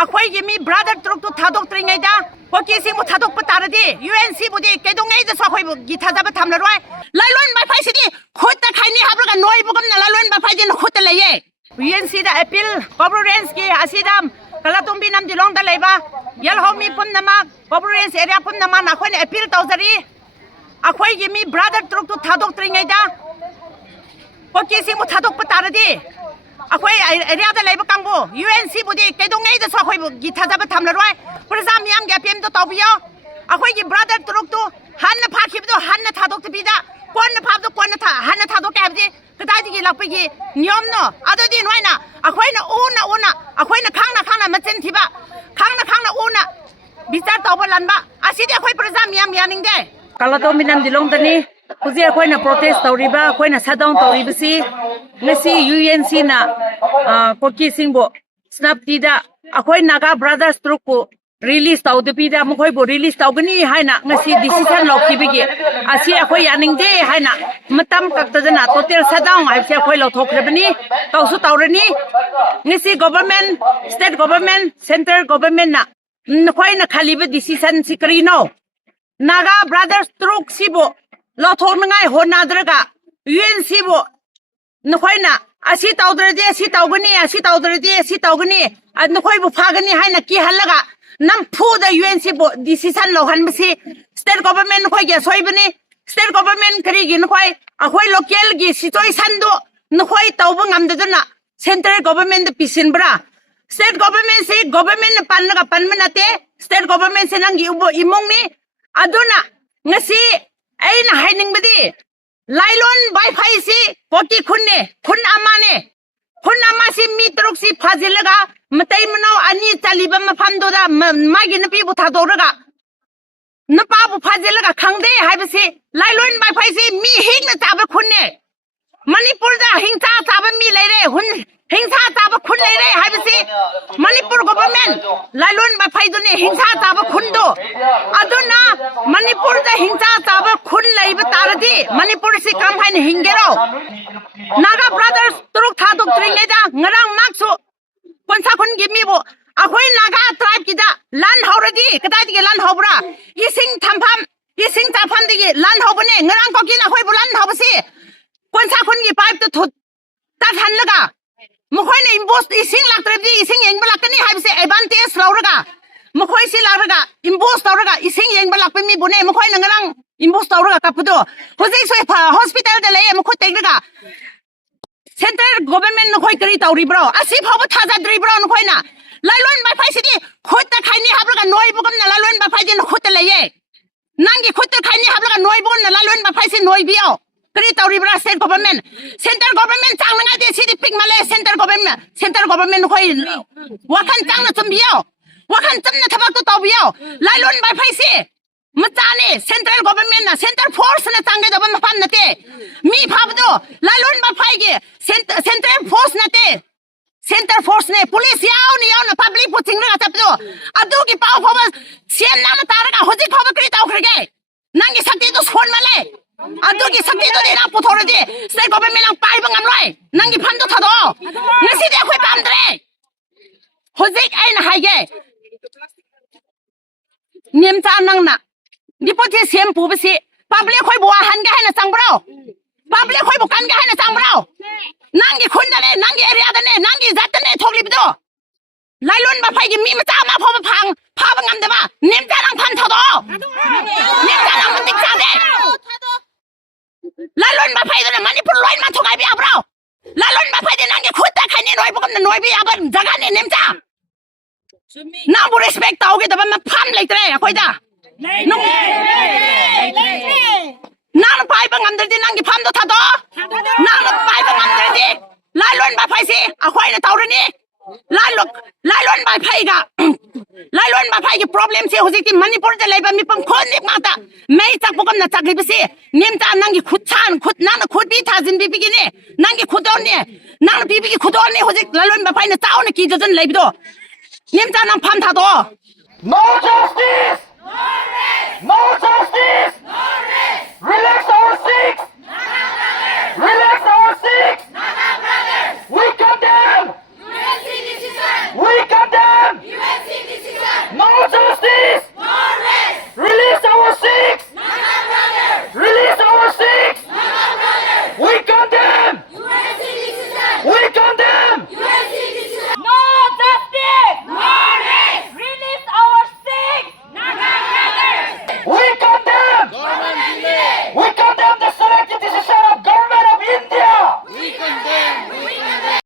ꯑꯩꯈꯣꯏꯒꯤ ꯃꯤ ꯕ꯭ꯔꯥꯗꯔ ꯇꯔꯨꯛꯇꯨ ꯊꯥꯗꯣꯛꯇ꯭ꯔꯤꯉꯩꯗ ꯀꯣꯀꯤꯁꯤꯡꯕꯨ ꯊꯥꯗꯣꯛꯄ ꯇꯥꯔꯗꯤ UNCꯕꯨꯗꯤ ꯀꯩꯗꯧꯉꯩꯗꯁꯨ ꯑꯩꯈꯣꯏꯒꯤ ꯊꯥꯖꯕ ꯊꯝꯂꯔꯣꯏ ꯂꯥꯏꯂꯣꯟꯕ ꯐꯩꯁꯤꯗꯤ ꯈꯨꯠꯇ ꯈꯥꯏꯅꯤ ꯍꯥꯏꯕꯒ ꯅꯣꯏꯕꯒꯨꯝꯅ ꯂꯥꯏꯂꯣꯟꯕ ꯐꯩꯗꯤ ꯈꯨꯠꯇ ꯂꯩꯌꯦ UNCꯗ ꯑꯦꯄꯤꯜ ꯀꯣꯕ꯭ꯔꯨ ꯔꯦꯟꯖꯀꯤ ꯑꯁꯤꯗ ꯀꯂꯥꯇꯣꯝꯕꯤ ꯅꯝꯗꯤꯂꯣꯡꯗ ꯂꯩꯕ ꯌꯦꯜꯍꯧꯃꯤ ꯄꯨꯝꯅꯃꯛ ꯀꯣꯕ꯭ꯔꯨ ꯔꯦꯟꯖ ꯑꯦꯔꯤꯌꯥ ꯄꯨꯝꯅꯃꯛ ꯑꯩꯈꯣꯏꯅ ꯑꯦꯄꯤꯜ ꯇꯧꯖꯔꯤ ꯑꯩꯈꯣꯏꯒꯤ ꯃꯤ ꯕ꯭ꯔꯥꯗꯔ ꯇꯔꯨꯛꯇꯨ ꯊꯥꯗꯣꯛꯇ꯭ꯔꯤꯉꯩꯗ ꯀꯣꯀꯤꯁꯤꯡꯕꯨ ꯊꯥꯗꯣꯛꯄ ꯇꯥꯔꯗꯤ ꯑꯩꯈꯣꯏ ꯑꯦꯔꯤꯌꯥꯗ ꯂꯩꯕ ꯀꯥꯡꯕꯨ UNCꯕꯨꯗꯤ ꯀꯩꯗꯧꯉꯩꯗꯁꯨ ꯑꯩꯈꯣꯏꯒꯤ ꯊꯥꯖꯕ ꯊꯝꯂꯔꯣꯏ ꯄ꯭ꯔꯖꯥ ꯃꯤꯌꯥꯝꯒꯤ ꯑꯄꯦꯝꯗꯣ ꯇꯧꯕꯤꯌꯣ ꯑꯩꯈꯣꯏꯒꯤ ꯕ꯭ꯔꯥꯗꯔ ꯇꯔꯨꯛꯇꯨ ꯍꯟꯅ ꯐꯥꯈꯤꯕꯗꯣ ꯍꯟꯅ ꯊꯥꯗꯣꯛꯇꯕꯤꯗ ꯀꯣꯟꯅ ꯐꯥꯕꯗꯣ ꯀꯣꯟꯅ ꯍꯟꯅ ꯊꯥꯗꯣꯛꯀꯦ ꯍꯥꯏꯕꯗꯤ ꯀꯗꯥꯏꯗꯒꯤ ꯂꯥꯛꯄꯒꯤ ꯅꯤꯌꯣꯝꯅꯣ ꯑꯗꯨꯗꯤ ꯅꯣꯏꯅ ꯑꯩꯈꯣꯏꯅ ꯎꯅ ꯑꯩꯈꯣꯏꯅ ꯈꯪꯅ ꯃꯆꯤꯟ ꯊꯤꯕ ꯈꯪꯅ ꯎꯅ ꯕꯤꯆꯥꯔ ꯇꯧꯕ ꯂꯥꯟꯕ ꯑꯁꯤꯗꯤ ꯑꯩꯈꯣꯏ ꯄ꯭ꯔꯖꯥ ꯃꯤꯌꯥꯝ ꯌꯥꯅꯤꯡꯗꯦ ꯀꯂꯥꯇꯣꯝꯕꯤ ꯅꯝꯗꯤꯂꯣꯡꯗꯅꯤ ꯍꯧꯖꯤꯛ ꯑꯩꯈꯣꯏꯅ ꯄ꯭ꯔꯣꯇꯦꯁ ꯇꯧꯔꯤꯕ ꯑꯩꯈꯣꯏꯅ ꯁꯠꯗꯥꯎꯟ ꯇꯧꯔꯤꯕꯁꯤ ꯉꯁꯤ UNCꯅ ꯀꯣꯀꯤꯁꯤꯡꯕꯨ ꯁꯦꯅꯥꯄꯇꯤꯗ ꯑꯩꯈꯣꯏ ꯅꯥꯒꯥ ꯕ꯭ꯔꯥꯗꯔꯁ ꯇꯔꯨꯛꯄꯨ ꯔꯤꯂꯤꯁ ꯇꯧꯗꯕꯤꯗ ꯃꯈꯣꯏꯕꯨ ꯔꯤꯂꯤꯁ ꯇꯧꯒꯅꯤ ꯍꯥꯏꯅ ꯉꯁꯤ ꯗꯤꯁꯤꯖꯟ ꯂꯧꯈꯤꯕꯒꯤ ꯑꯁꯤ ꯑꯩꯈꯣꯏ ꯌꯥꯅꯤꯡꯗꯦ ꯍꯥꯏꯅ ꯃꯇꯝ ꯀꯛꯇꯗꯅ ꯇꯣꯇꯦꯜ ꯁꯠꯗꯥꯎꯟ ꯍꯥꯏꯕꯁꯦ ꯑꯩꯈꯣꯏ ꯂꯧꯊꯣꯛꯈ꯭ꯔꯕꯅꯤ ꯇꯧꯁꯨ ꯇꯧꯔꯅꯤ ꯉꯁꯤ ꯒꯣꯚꯔꯟꯃꯦꯟ ꯁ꯭ꯇꯦꯠ ꯒꯣꯚꯔꯟꯃꯦꯟ ꯁꯦꯟꯇ꯭ꯔꯦꯜ ꯒꯣꯚꯔꯟꯃꯦꯟꯅ ꯅꯈꯣꯏꯅ ꯈꯜꯂꯤꯕ ꯗꯤꯁꯤꯖꯟꯁꯤ ꯀꯔꯤꯅꯣ ꯅꯥꯒꯥ ꯕ꯭ꯔꯥꯗꯔꯁ ꯇꯔꯨꯛꯁꯤꯕꯨ ꯂꯧꯊꯣꯛꯅꯉꯥꯏ ꯍꯣꯠꯅꯗ꯭ꯔꯒ UNCꯕꯨ नखोइना असी तौद्रदे असी तौगनी असी तौद्रदे असी तौगनी नखोइबु फागनी हाइना की हल्लगा नमफुदा UNC बो डिसीजन लौहनबसी स्टेट गवर्नमेंट नखोइगे सोइबनी स्टेट गवर्नमेंट करिगी नखोइ अखोइ लोकल गी सिचुएशन दो नखोइ तौब ngamददना सेंट्रल गवर्नमेंट द पिसिनब्रा स्टेट गवर्नमेंट से गवर्नमेंट पानगा पानमनाते स्टेट गवर्नमेंट से नंगी इमुंगनी अदुना ngasi aina hainingbadi लाइलोन बाय फाइसी कोटी खुन्ने खुन अमाने खुन अमासी मी तरुक सी फाजिलगा मतै मनो अनि चलिबा मफामदोदा मागी नपी बु थादोरगा नपाबु फाजिलगा खंगदे हाइबसी लाइलोन बाय फाइसी मी हिंगना चाबा खुन्ने मणिपुर दा हिंसा चाबा मी लेरे हुन हिंसा चाबा खुन लेरे हाइबसी मणिपुर गवर्नमेंट लाइलोन बाय फाइदुने हिंसा चाबा खुंदो अदुना मणिपुर दा हिंसा चाबा खुन लेबा तारदी मणिपुर से कम हाइन हिंगेरो नागा ब्रदर्स तुरुक थादुक त्रिंगेदा ngरang maksu konsa khun gimibo akhoi naga tribe kida lan hauradi kadai lan haubra ising thampham ising tafam digi lan haubane ngरang ko kina khoi bulan haubasi konsa khun gi pipe to ta than laga मखोइ ने imposed इसिंग लाक्ट्रेबी इसिंग Young बलाकनी हाइबसे advantage लौरगा मखोइ सि लारगा imposed लौरगा इसिंग Young बलाकपे मी बुने मखोइ नंगरांग imposed लौरगा कापदो होजै सोइ hospital दे लेय मखो तेगगा central government नखोइ करी तौरी bro असि फाव थाजाद्रि bro नखोइना लाइलोन bye फाइसिदि Khot खाइनि हाब्रगा नोइ Burgman ना लाइलोन bye फाइदि नखोत लेये नांगी खोत खाइनि हाब्रगा नोइ बगम ना लाइलोन बाय फाइसि नोइ बियो करी तौरी ब्रा स्टेट गवर्नमेंट चांगना दे सिदि पिक माले सेंट्रल गवर्नमेंट खोइ वखन चांगना चुमबियो वखन चमना थबक तो तौबियो लाइलोन बाय फाइसि मचाने सेंट्रल गवर्नमेंट ना सेंट्रल फोर्स ना चांगे दबा मफान नते मी फाबदो लाइलोन बाय फाइगे सेंट्रल फोर्स नते सेंट्रल फोर्स ने पुलिस याव ना पब्लिक पुचिंग रा तपदो अदु की पाव फाव सेन ना तारगा होजि फाव करी तौखरगे नंगी शक्ति तो सोन माले अदुगी शक्ति तो देना पुथोरदि स्टेट गवर्नमेंट आं पाइबा ngamloi नंगी फंदो थादो ngasi de khoi pamdre hojik aina haige nemcha nangna dipoti sem pubasi public khoi bo hanga haina changbro public khoi bo kanga haina changbro nangi khundane nangi area dane nangi zatane thoglibdo lailon ba phaigi mi macha ma phoba phang phaba ngamdaba nemcha nang phan thodo nemcha nang mutik chade लाइलोन बा फाइदे Manipur lion मा थोगाइ बि आब्राव लाइलोन बा फाइदे नांगे खुदा खाइने नोइ Burgman नोइ बि आबर जगा ने नेमचा ना बु respect ताउगे दबा म फाम लेत्रे अखोइदा ना पाइ बंगम दरदि नांगे फाम दो थादो ना पाइ बंगम दरदि लाइलोन बा फाइसे अखोइना ताउरनि लाइलोन बा फाइगा लाइलोन बा फाइगे प्रॉब्लम से होजिति मणिपुर दे लेबा मिपम खोनि माता मै चक बगम ना चकलिबसे नेमता नंगी खुदछान खुद नान खुद बि थाजिन बि बिगिने नंगी खुदोने नान बि बिगि खुदोने होजिक लाइलोन बा फाइना चाउने कि जजन लेबदो नेमता नं फाम थादो No justice! No justice!